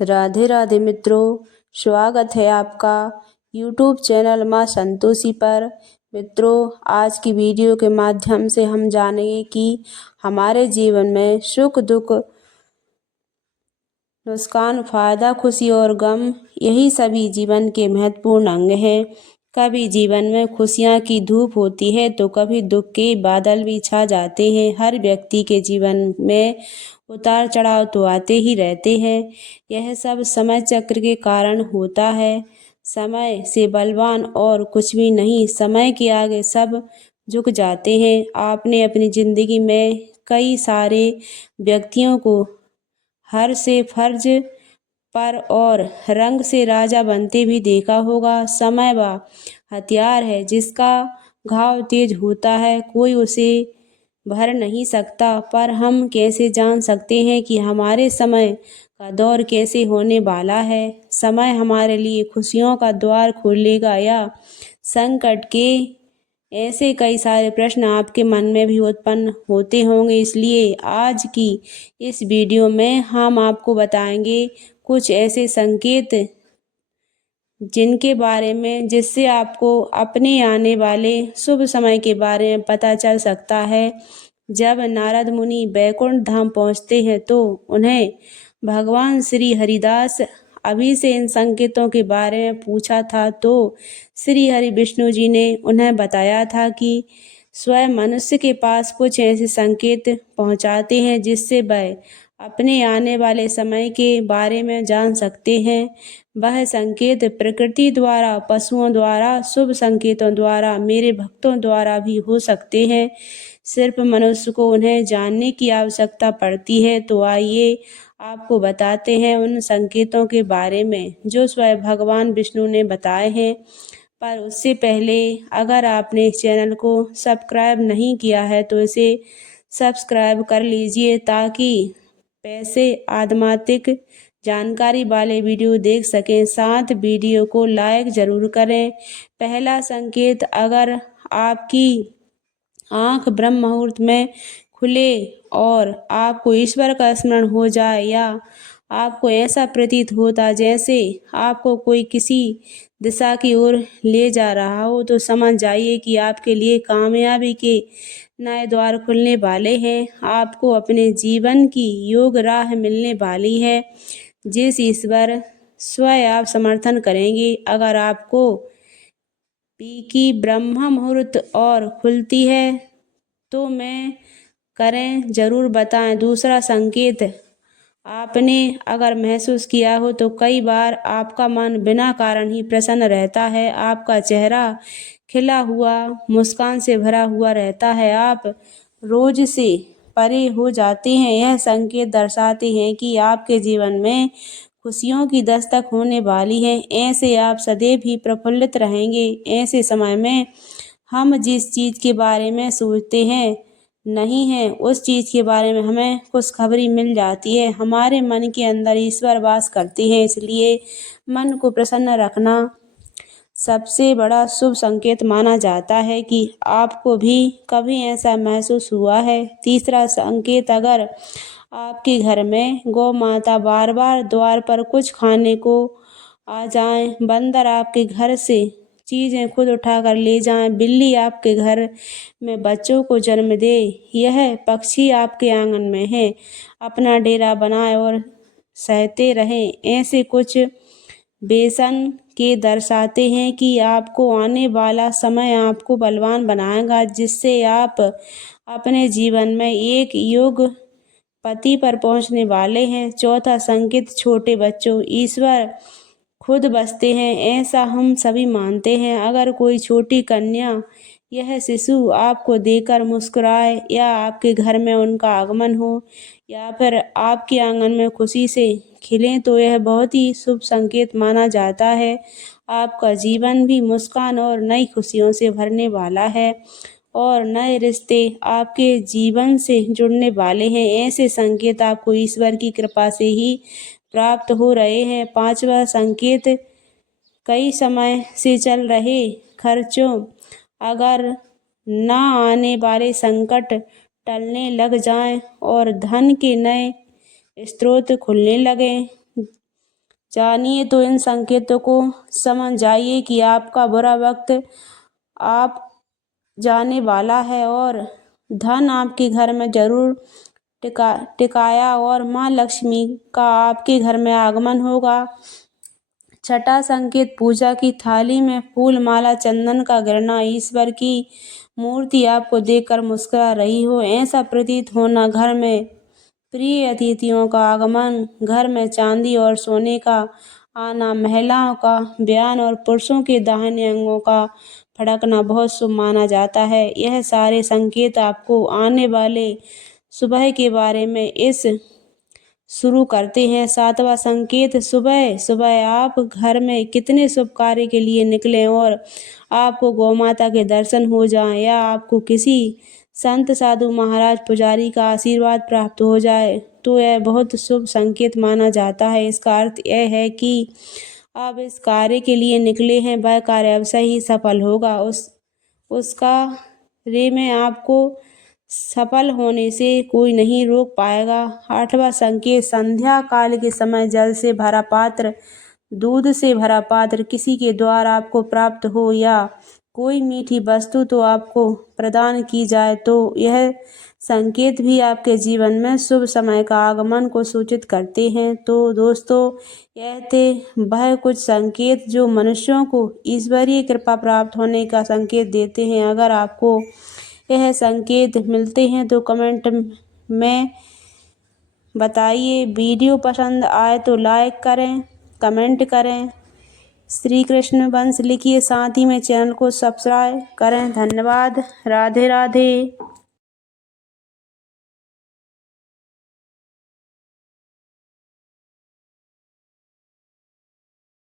राधे राधे मित्रों, स्वागत है आपका यूट्यूब चैनल माँ संतोषी पर। मित्रों, आज की वीडियो के माध्यम से हम जानेंगे कि हमारे जीवन में सुख दुख, नुकसान, फायदा, खुशी और गम, यही सभी जीवन के महत्वपूर्ण अंग हैं। कभी जीवन में खुशियाँ की धूप होती है तो कभी दुख के बादल भी छा जाते हैं। हर व्यक्ति के जीवन में उतार चढ़ाव तो आते ही रहते हैं। यह सब समय चक्र के कारण होता है। समय से बलवान और कुछ भी नहीं, समय के आगे सब झुक जाते हैं। आपने अपनी जिंदगी में कई सारे व्यक्तियों को हर से फर्ज पर और रंग से राजा बनते भी देखा होगा। समय वह हथियार है जिसका घाव तेज होता है, कोई उसे भर नहीं सकता। पर हम कैसे जान सकते हैं कि हमारे समय का दौर कैसे होने वाला है? समय हमारे लिए खुशियों का द्वार खोलेगा या संकट के? ऐसे कई सारे प्रश्न आपके मन में भी उत्पन्न होते होंगे। इसलिए आज की इस वीडियो में हम आपको बताएंगे कुछ ऐसे संकेत जिनके बारे में जिससे आपको अपने आने वाले शुभ समय के बारे में पता चल सकता है। जब नारद मुनि बैकुंठ धाम पहुँचते हैं तो उन्हें भगवान श्री हरिदास अभी से इन संकेतों के बारे में पूछा था तो श्री हरि विष्णु जी ने उन्हें बताया था कि स्वयं मनुष्य के पास कुछ ऐसे संकेत पहुंचाते हैं जिससे वह अपने आने वाले समय के बारे में जान सकते हैं। वह संकेत प्रकृति द्वारा, पशुओं द्वारा, शुभ संकेतों द्वारा, मेरे भक्तों द्वारा भी हो सकते हैं। सिर्फ मनुष्य को उन्हें जानने की आवश्यकता पड़ती है। तो आइए आपको बताते हैं उन संकेतों के बारे में जो स्वयं भगवान विष्णु ने बताए हैं। पर उससे पहले अगर आपने इस चैनल को सब्सक्राइब नहीं किया है तो इसे सब्सक्राइब कर लीजिए ताकि पैसे आध्यात्मिक जानकारी वाले वीडियो देख सकें। साथ वीडियो को लाइक जरूर करें। पहला संकेत, अगर आपकी आँख ब्रह्म मुहूर्त में खुले और आपको ईश्वर का स्मरण हो जाए या आपको ऐसा प्रतीत होता जैसे आपको कोई किसी दिशा की ओर ले जा रहा हो तो समझ जाइए कि आपके लिए कामयाबी के नए द्वार खुलने वाले हैं। आपको अपने जीवन की योग राह मिलने वाली है जिस ईश्वर स्वयं आप समर्थन करेंगे। अगर आपको पी की ब्रह्म मुहूर्त और खुलती है तो मैं करें जरूर बताएं। दूसरा संकेत, आपने अगर महसूस किया हो तो कई बार आपका मन बिना कारण ही प्रसन्न रहता है। आपका चेहरा खिला हुआ मुस्कान से भरा हुआ रहता है। आप रोज से परे हो जाते हैं। यह संकेत दर्शाते हैं कि आपके जीवन में खुशियों की दस्तक होने वाली है। ऐसे आप सदैव ही प्रफुल्लित रहेंगे। ऐसे समय में हम जिस चीज के बारे में सोचते हैं नहीं है उस चीज के बारे में हमें खुशखबरी मिल जाती है। हमारे मन के अंदर ईश्वर वास करते हैं, इसलिए मन को प्रसन्न रखना सबसे बड़ा शुभ संकेत माना जाता है कि आपको भी कभी ऐसा महसूस हुआ है। तीसरा संकेत, अगर आपके घर में गौ माता बार बार द्वार पर कुछ खाने को आ जाएं, बंदर आपके घर से चीजें खुद उठाकर ले जाएं, बिल्ली आपके घर में बच्चों को जन्म दे, यह पक्षी आपके आंगन में है अपना डेरा बनाए और सहते रहें, ऐसे कुछ बेसन के दर्शाते हैं कि आपको आने वाला समय आपको बलवान बनाएगा जिससे आप अपने जीवन में एक योग पति पर पहुंचने वाले हैं। चौथा संकेत, छोटे बच्चों, ईश्वर खुद बसते हैं ऐसा हम सभी मानते हैं। अगर कोई छोटी कन्या यह शिशु आपको देखकर मुस्कुराए या आपके घर में उनका आगमन हो या फिर आपके आंगन में खुशी से खिलें तो यह बहुत ही शुभ संकेत माना जाता है। आपका जीवन भी मुस्कान और नई खुशियों से भरने वाला है और नए रिश्ते आपके जीवन से जुड़ने वाले हैं। ऐसे संकेत आपको ईश्वर की कृपा से ही प्राप्त हो रहे हैं। पांचवा संकेत, कई समय से चल रहे खर्चों, अगर ना आने वाले संकट टलने लग जाएं और धन के नए स्रोत खुलने लगे जानिए तो इन संकेतों को समझ जाइए कि आपका बुरा वक्त आप जाने वाला है और धन आपके घर में जरूर टिकाया और माँ लक्ष्मी का आपके घर में आगमन होगा। छठा संकेत, पूजा की थाली में फूल माला चंदन का गिरना। ईश्वर की मूर्ति आपको देखकर मुस्कुरा रही हो, ऐसा प्रतीत होना। घर में प्रिय अतिथियों का आगमन, घर में चांदी और सोने का आना, महिलाओं का बयान और पुरुषों के दाहिने अंगों का फड़कना बहुत शुभ माना जाता है। यह सारे संकेत आपको आने वाले सुबह के बारे में इस शुरू करते हैं। सातवां संकेत, सुबह सुबह आप घर में कितने शुभ कार्य के लिए निकलें और आपको गौ माता के दर्शन हो जाएं या आपको किसी संत साधु महाराज पुजारी का आशीर्वाद प्राप्त हो जाए तो यह बहुत शुभ संकेत माना जाता है। इसका अर्थ यह है कि आप इस कार्य के लिए निकले हैं वह कार्य अवश्य ही सफल होगा। उसका रे में आपको सफल होने से कोई नहीं रोक पाएगा। आठवां संकेत, संध्या काल के समय जल से भरा पात्र, दूध से भरा पात्र किसी के द्वारा आपको प्राप्त हो या कोई मीठी वस्तु तो आपको प्रदान की जाए तो यह संकेत भी आपके जीवन में शुभ समय का आगमन को सूचित करते हैं। तो दोस्तों, यह थे वह कुछ संकेत जो मनुष्यों को ईश्वरीय कृपा प्राप्त होने का संकेत देते हैं। अगर आपको यह संकेत मिलते हैं तो कमेंट में बताइए। वीडियो पसंद आए तो लाइक करें, कमेंट करें, श्री कृष्ण वंश लिखिए, साथ ही में चैनल को सब्सक्राइब करें। धन्यवाद। राधे राधे।